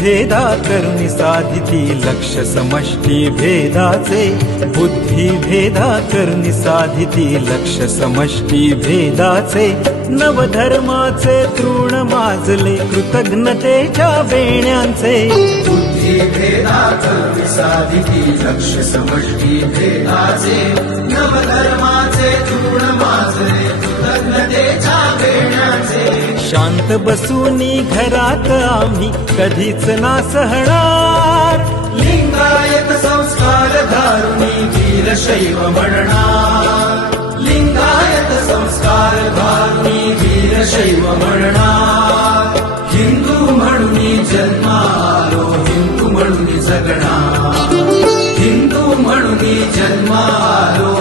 भेदा करुणी साधिती लक्ष समष्टी भेदाचे बुद्धी भेदा करुणी साधिती लक्ष समष्टी भेदाचे नवधर्माचे तृण माजले कृतज्ञतेच्या बेण्यांचे बुद्धी भेदात विसाधिती लक्ष समष्टी भेदाचे शांत बसूनी घरात आम्ही कधीच ना सहणार. लिंगायत संस्कार धारुणी वीर शैव म्हणणार लिंगायत संस्कार धारुणी वीर शैव म्हणणार हिंदू म्हणून जन्मालो हिंदू म्हणून जगणार. हिंदू म्हणून जन्मालो